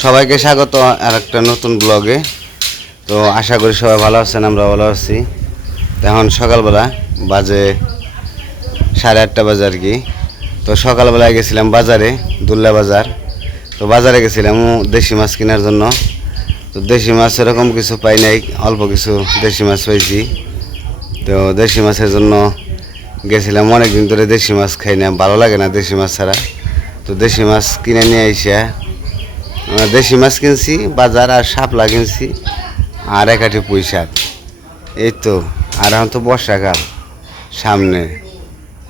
সবাইকে স্বাগত আর একটা নতুন ব্লগে। তো আশা করি সবাই ভালো আছেন, আমরা ভালো আছি। তো এখন সকালবেলা বাজে 8:30 বাজে আর কি। তো সকালবেলায় গেছিলাম বাজারে, দুল্লা বাজার। তো বাজারে গেছিলাম দেশি মাছ কেনার জন্য। তো দেশি মাছ এরকম কিছু পাই নাই, অল্প কিছু দেশি মাছ পাইছি। তো দেশি মাছের জন্য গেছিলাম, অনেকদিন ধরে দেশি মাছ খাই না, ভালো লাগে না দেশি মাছ ছাড়া। তো দেশি মাছ কিনে নিয়ে আইসা দেশি মাছ কিনছি বাজার, আর শাপলা কিনছি, আর 1 আঁটি পুঁই শাক। এই তো। আর এখন তো বর্ষাকাল সামনে,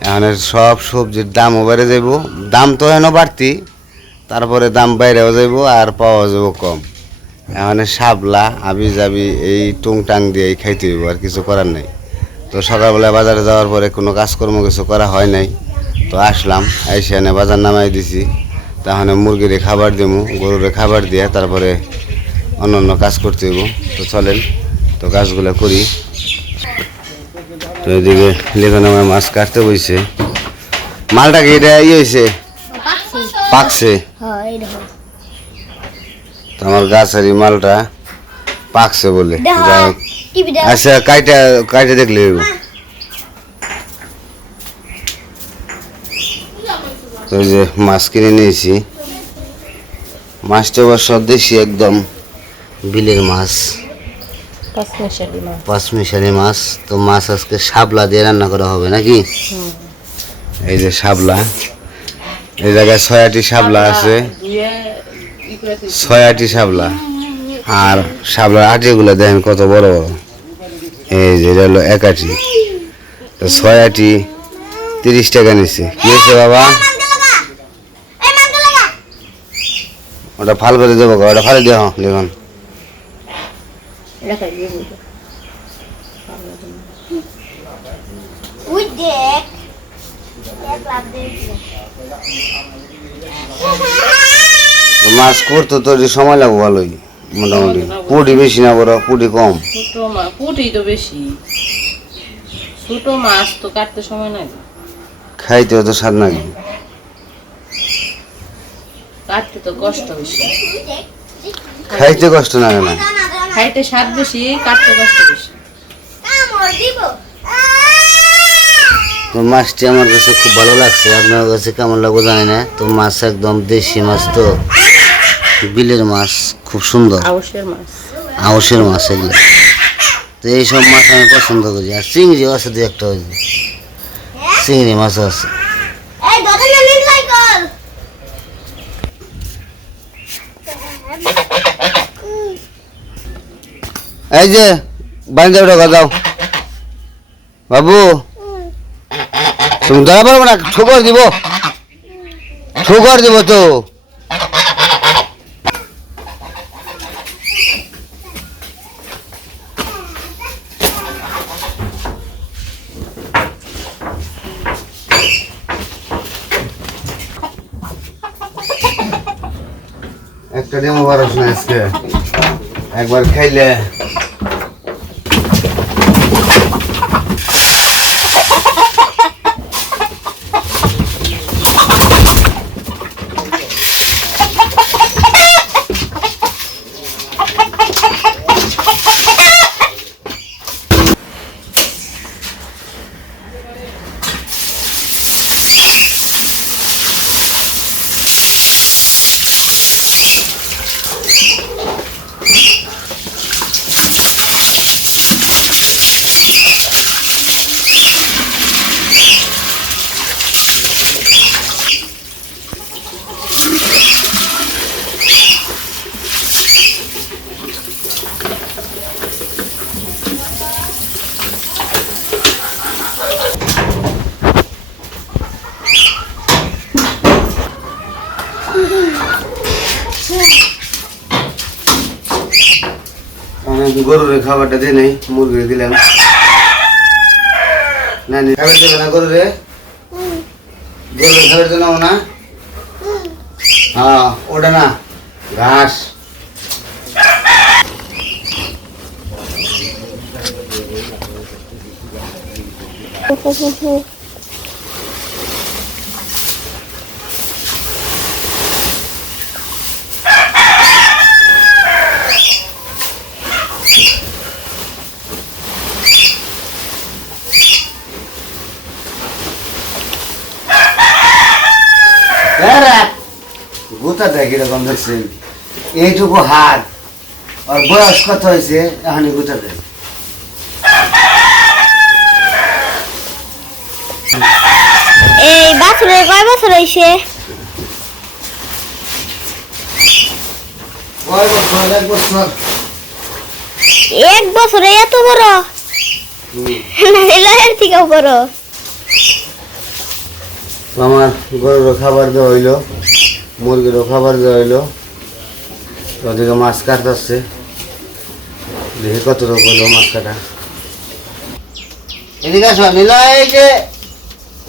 এখন সব সবজির দামও বেড়ে যাইব। দাম তো এখন বাড়তি, তারপরে দাম বাইরেও যাইব আর পাওয়া যাব কম। এখন শাপলা আবি যাবি এই টুংটাং দিয়ে খাইতে হইব, আর কিছু করার নাই। তো সকালবেলায় বাজারে যাওয়ার পরে কোনো কাজকর্ম কিছু করা হয় নাই। তো আসলাম, এসে এনে বাজার নামাই দিছি। তাহলে মুরগিরে খাবার দেবো, গরুরে খাবার দিয়ে তারপরে অন্য অন্য কাজ করতে হইব। তো চলেন, তো কাজগুলো করি। তো এদিকে লেখন আমার মাছ কাটতে বইছে। মালটাকে এটা হয়েছে, পাকছে। তো আমার গাছেরই মালটা পাকছে বলে। আচ্ছা, কাইটা কাইটা দেখলে হইব। তো এই যে মাছ কিনে নিয়েছি। মাছটা অবশ্য দেশি, একদম বিলের মাছ, পাঁচমিশালি মাছ। তো মাছ আজকে শাপলা দিয়ে রান্না করা হবে নাকি? এই যে শাপলা, এই জায়গায় 6 আঁটি শাপলা আছে, 6 আঁটি শাপলা। আর শাপলার আঁটিগুলো দেখেন কত বড় বড়। এই যে এটা হলো 1 আঁটি। তো 6 আঁটি 30 টাকা নিচ্ছে। কি হয়েছে বাবা? ওটা ফাল করে দেবো, ওটা ফালে দেওয়া দেখুন। মাছ করতে তো সময় লাগবে ভালোই, মোটামুটি। পুটি বেশি না, বড় পুটি কম। পুটি তো বেশি, ছোট মাছ তো কাটতে সময় লাগে, খাইতে তো স্বাদ নাকি, কাটতে তো কষ্ট বেশি। খাইতে কষ্ট লাগে না, খাইতে স্বাদ বেশি, কাটতে কষ্ট বেশি। তো মাছটি আমার কাছে খুব ভালো লাগছে, আপনার কাছে কেমন লাগবে জানি না। তো মাছ একদম দেশি মাছ, তো বিলের মাছ, খুব সুন্দর আউশের মাছ এগুলো। তো এইসব মাছ আমি পছন্দ করি। আর চিংড়ি আছে, দু একটা হয়েছে চিংড়ি মাছ আছে। এই যে বাড়িতে ঢোকা যাও বাবু, তুমি ধরা পারবো না, ঠোকর দিব, ঠোকর দিব তো। একটা ডিমও পারস না আজকে, একবার খাইলে। গরুর খাবারটা দিয়ে নেই, মুরগি দিলাম। না খাবার দেবে না গরুরে, গরুর খাবার জন্য না। হ্যাঁ, ওটা না ঘাস। গুতা দেয় কিরকম দেখছেন, এইটুকু হাত, আর বয়স কত হয়েছে এখনই গুতা দেয়। এই বাছুরে কয় বছর হইছে? কয় বছর? 1 বছর। 1 বছরে এত বড়? নাইলে এর থেকেও বড়। আমার গরুরও খাবার দেওয়া হইলো, মুরগিরও খাবার দেওয়া হইলো, ওদিকে মাছ কাটতেছে, দেখি কতটুকু হইলো মাছ কাটা। এদিকে আসো নীলা, এই যে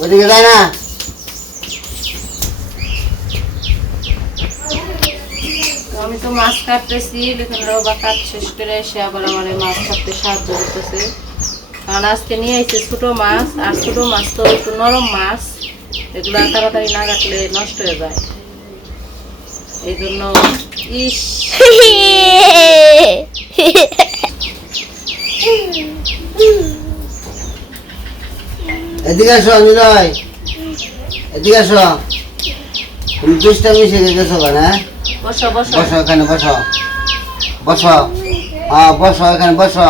ওইদিকে যায় না। আমি তো মাছ কাটতেছি, এখানে বা কাট শেষ করে এসে আবার আমার এই মাছ কাটতে সাহায্য করতেছে। কারণ আজকে নিয়ে এসেছে ছোটো মাছ, আর ছোটো মাছ তো একটু নরম মাছ, এগুলো তাড়াতাড়ি না কাটলে নষ্ট হয়ে যায়। এই জন্য ইস এদিকে আসো নিলয়, এদিকে আসো। তুমি দুষ্টা মিশে গেছো না? বসো বসো। বসো এখানে, বসো বসো, হ্যাঁ বসো এখানে বসো।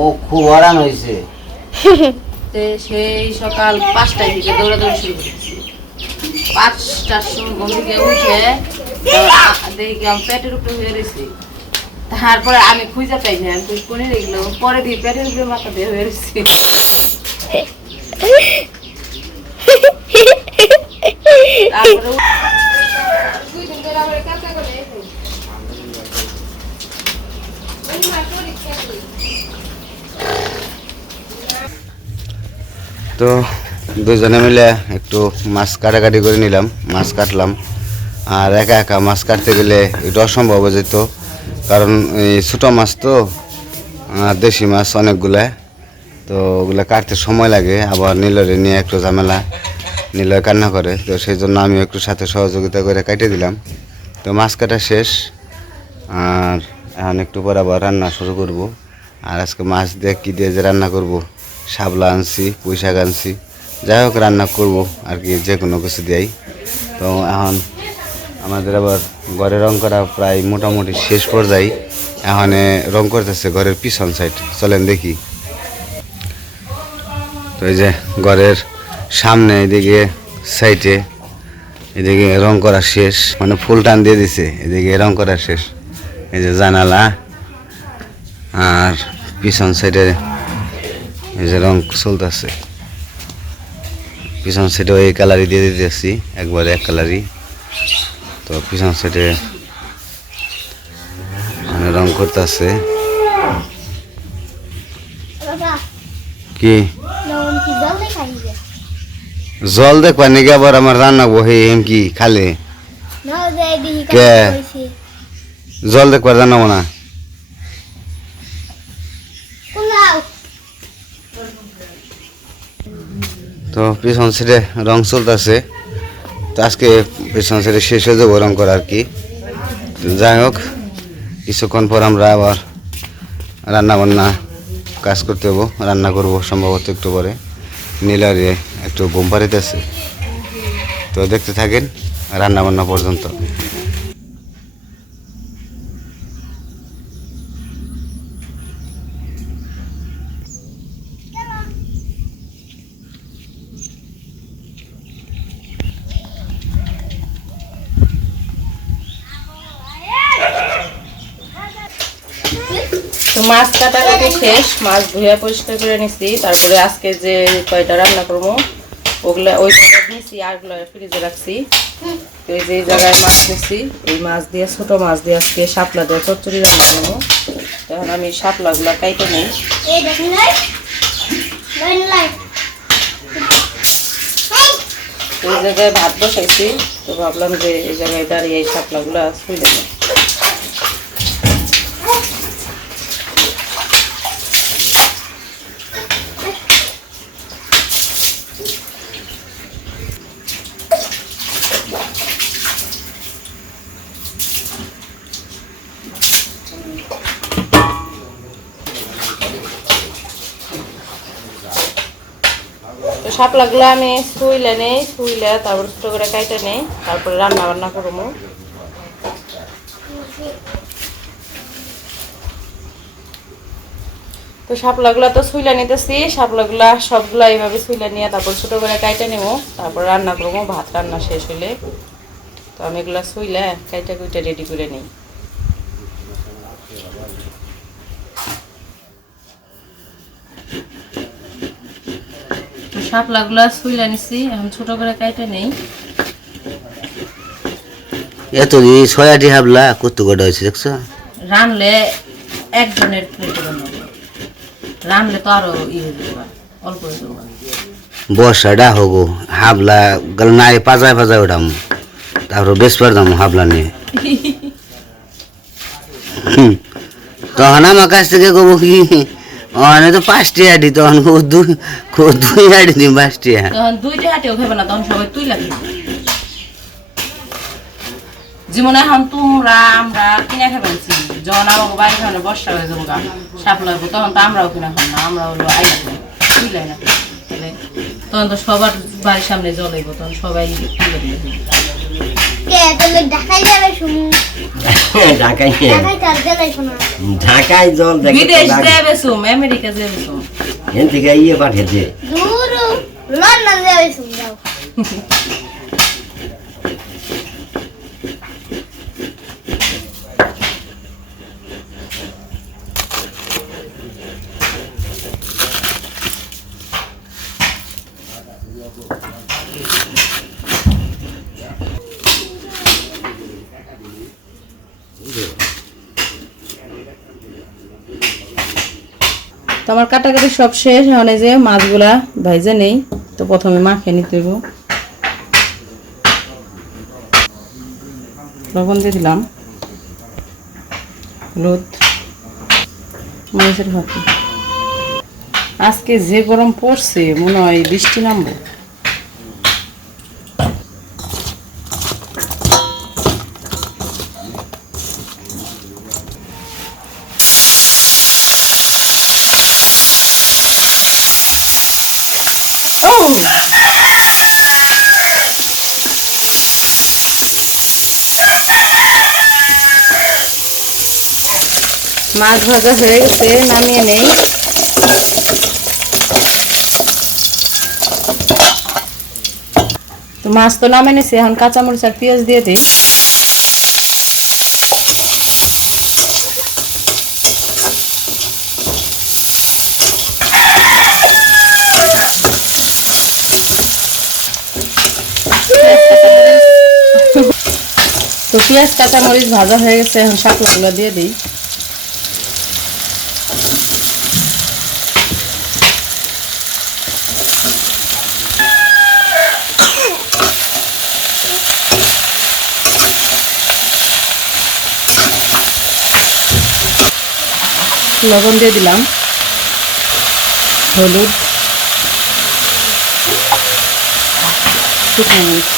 ও খুব আরাম হয়েছে। সেই সকাল 5টায় থেকে দৌড়াদৌড়ি শুরু করেছি। 5টার সময় ঘুম থেকে উঠে দেখি আমি পেটের উপরে হয়ে রয়েছি। তারপরে আমি খুঁজে পাই না, আমি কোনে দেখলো পরে দিয়ে পেটের উপরে মাথা দিয়ে হয়ে রয়েছি। তারপরে তো দুজনে মিলে একটু মাছ কাটাকাটি করে নিলাম, মাছ কাটলাম। আর একা একা মাছ কাটতে গেলে এটা অসম্ভব হয়ে যেত, কারণ এই ছোটো মাছ তো, দেশি মাছ অনেকগুলা, তো ওগুলো কাটতে সময় লাগে। আবার নীলরে নিয়ে একটু ঝামেলা, নীলয় কান্না করে, তো সেই জন্য আমি একটু সাথে সহযোগিতা করে কেটে দিলাম। তো মাছ কাটা শেষ, আর এখন একটু পর আবার রান্না শুরু করব। আর আজকে মাছ দিয়ে কী দিয়ে যে রান্না করব, শাপলা আনছি, পুঁই শাক আনছি, যাই হোক রান্না করব আর কি, যে কোনো কিছু দিয়েই। তো এখন আমাদের আবার ঘরে রং করা প্রায় মোটামুটি শেষ পর্যায়ে, এখন রং করতেছে ঘরের পিছন সাইড, চলেন দেখি। তো এই যে ঘরের সামনে এদিকে সাইডে এদিকে রং করা শেষ, মানে ফুল টান দিয়ে দিছে, এদিকে রং করা শেষ। এই যে জানালা, আর পিছন সাইডে এই যে রং চলতেছে, পিছন সাইডে এই কালারই দিয়ে দিতেছি, একবারে এক কালারই। তো পিছন সাইডে মানে রং করতেছে। বাবা কি নন কি জল দেখাইবে? জল দেখবা নাকি আবার আমার রান্না বহে এম কি খালে? না যাই দিহি কে? কাজ কইছি। জল দেখবার জানাবো না? কুলাও তো পিছন সাইডে রং চলতেছে, তো আজকে পিছন সাইডে শেষ হয়ে যাবো রং করা আর কি। যাই হোক, কিছুক্ষণ পর আমরা আবার রান্না বান্না কাজ করতে হবো, রান্না করবো সম্ভবত একটু পরে। নীলারে একটু ঘুম পাড়িতেছে, তো দেখতে থাকেন রান্না বান্না পর্যন্ত। তো মাছ কাটাকাটি শেষ, মাছ ধুয়ে পরিষ্কার করে নিছি। তারপরে আজকে যে কয়টা রান্না করবো ওগুলা ওই কয়টা নিয়েছি, আরগুলো ফ্রিজে রাখছি। তো এই যে এই জায়গায় মাছ নিছি, এই মাছ দিয়ে ছোটো মাছ দিয়ে আজকে শাপলা দিয়ে চচ্চড়ি রান্না করবো। তখন আমি শাপলাগুলা কাইটে নিই। এই দেখুন লাই লাইন লাই তো এই জায়গায় ভাত বসাইছি, তো ভাবলাম যে এই জায়গায় দাঁড়িয়ে এই শাপলাগুলা ছুঁলে নিই। শাপলাগুলো আমি শুইলে নেই, শুইলে তারপর ছোট করে কাইটে নেই, তারপরে রান্না বান্না করবো। তো শাপলাগুলো তো শুইলে নিতেছি, শাপলাগুলা সবগুলা এইভাবে শুইলে নিয়ে তারপর ছোট করে কাইটে নেব, তারপর রান্না করবো। ভাত রান্না শেষ হইলে তো আমি এগুলা শুইলে কাইটা কুইটা রেডি করে নিই। তো শাপলাগুলা শুইলে নিছি, এখন ছোট করে কাইটে নেই। এত ছয়াটি হাবলা কত কটা হয়েছে দেখছো? রানলে একজনের প্লেটে বানাবো, রানলে তো আরো হয়ে যাবে, অল্প হয়ে যাবে। বর্ষাটা হবো হাবলা গেল নাই পাজায় পাজায় ওঠাম, তারপর বেশ পারতাম হাবলা নিয়ে। তখন আমার কাছ থেকে কবো কি অনে তো 5টি হাঁটি, তখন দুই হাঁটি দিন 5টি। তখন 2টি হাঁটিও খাবে না, তখন সবাই তুই লাগবে। যেমন এখন তোমরা আমরা কিনে খাবেন, যখন আমাকে বাড়ি খাওয়ানো বর্ষা হয়ে যাবো সাপ লাগবো, তখন তো আমরাও কিনা খাবো না, আমরা হলো আইলা খাই, তুইলাই না। তখন তো সবার বাড়ির সামনে জল আইব, তখন সবাই তুলে দিলে ঢাকায় জল বিদেশ যাবে সুম, আমেরিকা যাবে সুম, এখান থেকে ইয়ে পাঠিয়েছে। তো আমার কাটাকাটি সব শেষ। এখন এই যে মাছগুলা ভাইজে নেই, তো প্রথমে মাখে নিতে হইব। লবণ দিয়ে দিলাম, হলুদ, মরিচের ফাঁকি। আজকে যে গরম পড়ছে মনে হয় বৃষ্টি নামবো। মাছ ভাজা হয়ে গেছে, নামিয়ে নেই। তো মাছ তো নামিয়ে নিছি, এখন কাঁচামরিচ আর পেঁয়াজ দিয়ে দিই। তো পেঁয়াজ কাঁচামরিচ ভাজা হয়ে গেছে, এখন শাপলাগুলো দিয়ে দিই। লবণ দিয়ে দিলাম, হলুদ, শুকনো মরিচ।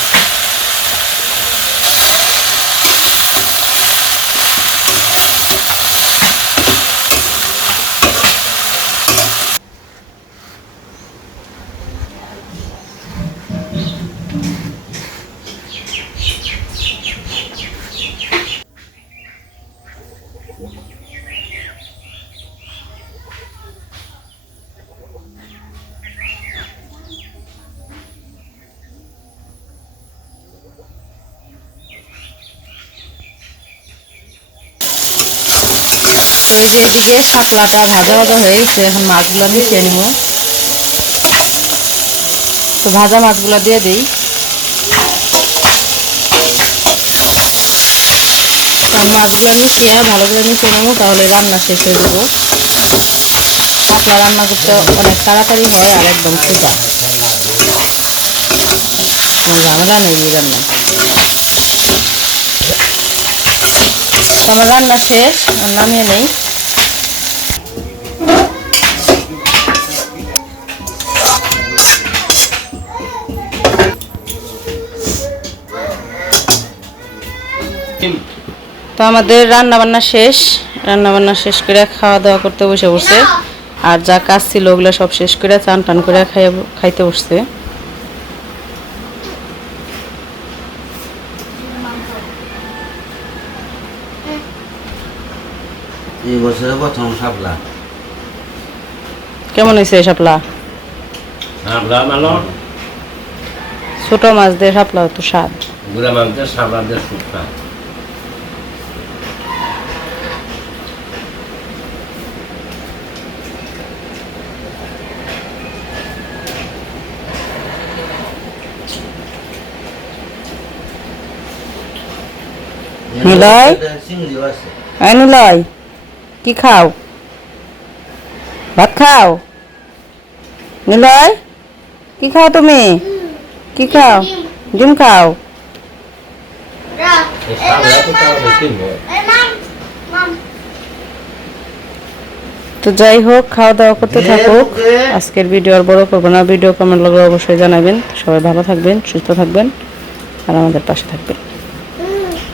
তো এই যে এদিকে শাপলাটা ভাজা ভাজা হয়ে গেছে, এখন মাছগুলো মিশিয়ে নিব। তো ভাজা মাছগুলো দিয়ে দিই। তো মাছগুলো মিশিয়ে ভালো করে মিশিয়ে নেবো, তাহলে রান্না শেষ হয়ে দেবো। শাপলা রান্না করতে অনেক তাড়াতাড়ি হয় আর একদম সোজা। ঝামেলা নেই রান্না। আমার রান্না শেষ, নামিয়ে নেই। তো আমাদের রান্না বান্না শেষ, রান্না বান্না শেষ করে খাওয়া দাওয়া করতে বসে পড়ছে। আর যা কাজ ছিল ওগুলো সব শেষ করে চান টান করে খাইতে বসছে। এই বছরে প্রথম শাপলা। কেমন হয়েছে শাপলা? আমরা মানো ছোট মাছ দিয়ে শাপলা তো স্বাদ। গুড়া মাংসের সাবলাদের সুটটা নিলয়, চিংড়িও আছে। নিলয় কি খাও? ভাত খাও? নিলয় কি খাও তুমি? কি খাও? ডিম খাও? এই সাবলা তো তাও কিনবো। তো যাই হোক, খাওয়া দাওয়া করতে থাকুক। আজকের ভিডিও আর বড় করবো না, ভিডিও কেমন লাগলো অবশ্যই জানাবেন। সবাই ভালো থাকবেন, সুস্থ থাকবেন আর আমাদের পাশে থাকবেন।